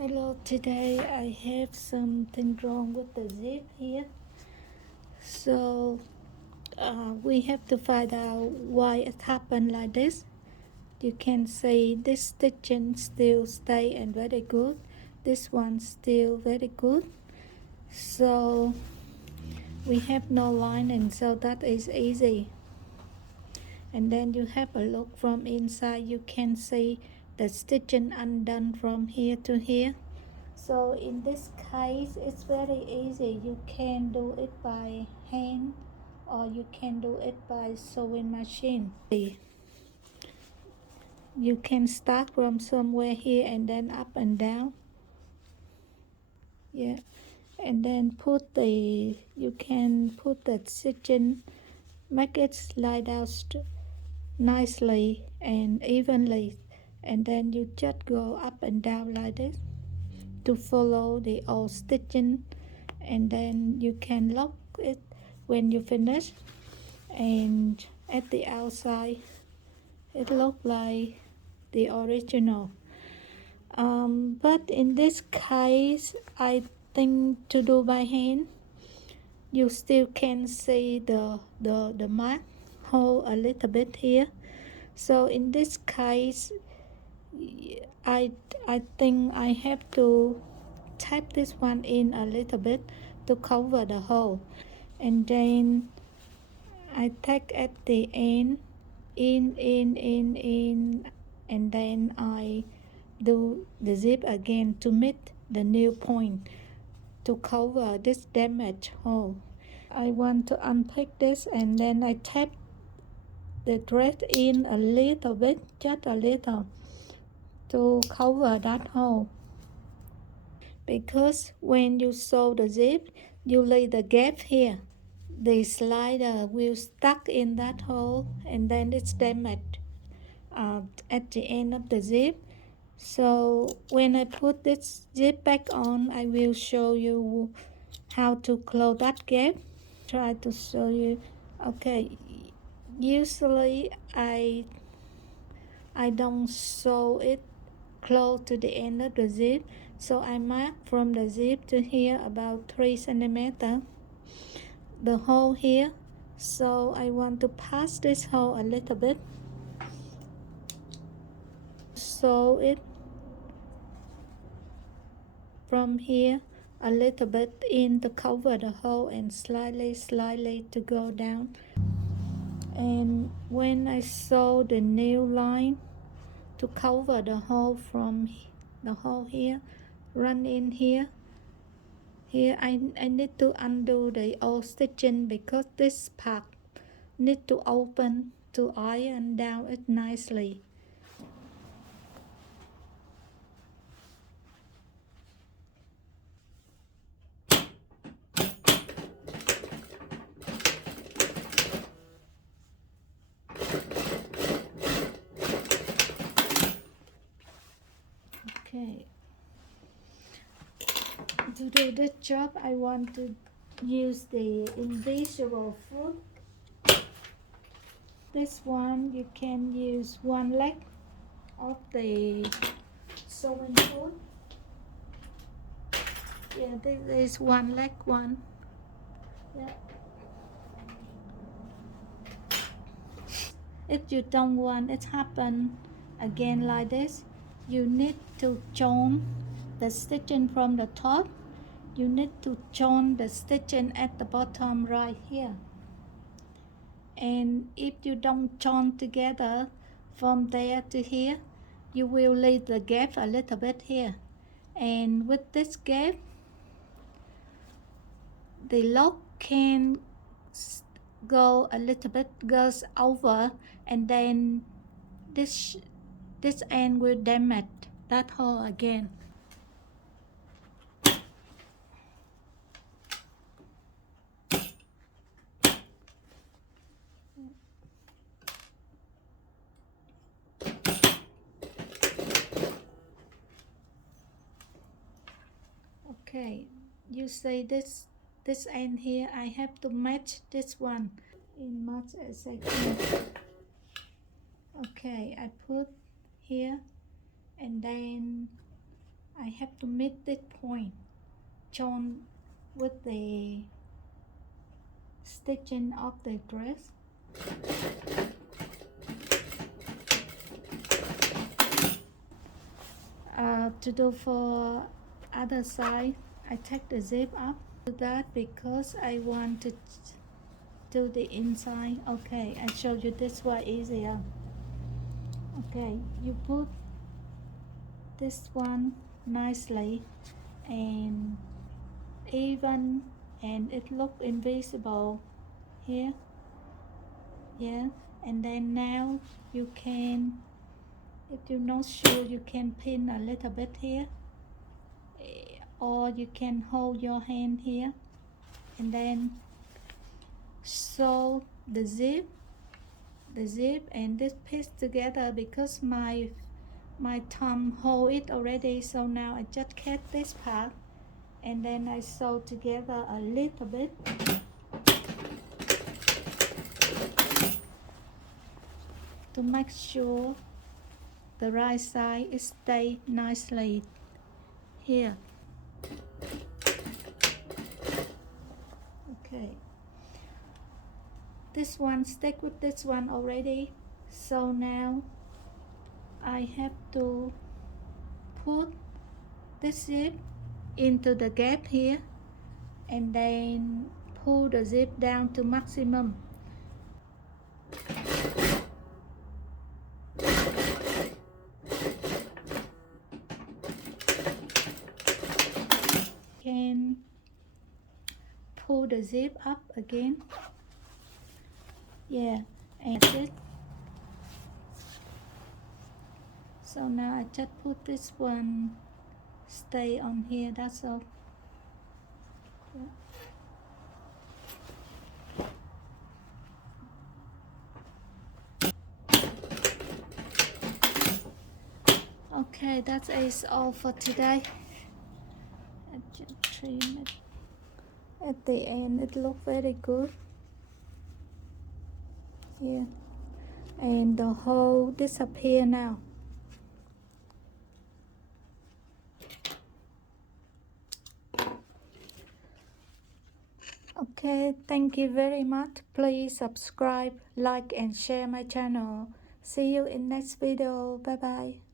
Hello, today I have something wrong with the zip here. So we have to find out why it happened like this. You can see this stitching still stay and very good. This one still very good. So we have no lining, so that is easy. And then you have a look from inside. You can see the stitching undone from here to here. So in this case, it's very easy. You can do it by hand or you can do it by sewing machine. You can start from somewhere here and then up and down. Yeah. And then you can put the stitching, make it slide out nicely and evenly. And then you just go up and down like this to follow the old stitching, and then you can lock it when you finish, and at the outside it looks like the original. But in this case I think to do by hand, you still can see the mark hole a little bit here. So in this case I I think I have to tap this one in a little bit to cover the hole, and then I take at the end in, and then I do the zip again to meet the new point to cover this damaged hole. I want to unpick this, and then I tap the thread in a little bit, just a little, to cover that hole. Because when you sew the zip, you leave the gap here. The slider will stuck in that hole, and then it's damaged at the end of the zip. So when I put this zip back on, I will show you how to close that gap. Try to show you. Okay, usually I don't sew it close to the end of the zip, so I mark from the zip to here about 3 centimeters, the hole here. So I want to pass this hole a little bit, sew it from here a little bit in to cover the hole, and slightly to go down. And when I sew the new line to cover the hole from the hole here, run in here. Here I need to undo the old stitching because this part need to open to iron down it nicely. Okay. To do this job, I want to use the invisible foot. This one you can use one leg of the sewing foot. Yeah, this is one leg one. Yeah. If you don't want it happen again like this, you need to join the stitching from the top. You need to join the stitching at the bottom right here. And if you don't join together from there to here, you will leave the gap a little bit here. And with this gap, the lock can go a little bit, goes over, and then this end will damage that hole again. Okay, you say this end here, I have to match this one in much as I can. Okay, I put here, and then I have to make this point join with the stitching of the dress. To do for other side, I take the zip up. Do that because I want to do the inside. Okay, I show you this way easier. Okay, you put this one nicely and even, and it look invisible here. Yeah, and then now you can, if you're not sure, you can pin a little bit here, or you can hold your hand here and then sew the zip and this piece together, because my thumb hold it already. So now I just cut this part and then I sew together a little bit. To make sure the right side is stay nicely here. Okay, this one stick with this one already, so now I have to put this zip into the gap here and then pull the zip down to maximum. Can pull the zip up again. Yeah, and that's it. So now I just put this one stay on here, that's all. Yeah. Okay, that is all for today. I just trim it. At the end it looks very good here, and the hole disappear now. Okay, thank you very much. Please subscribe, like and share my channel. See you in next video. Bye bye.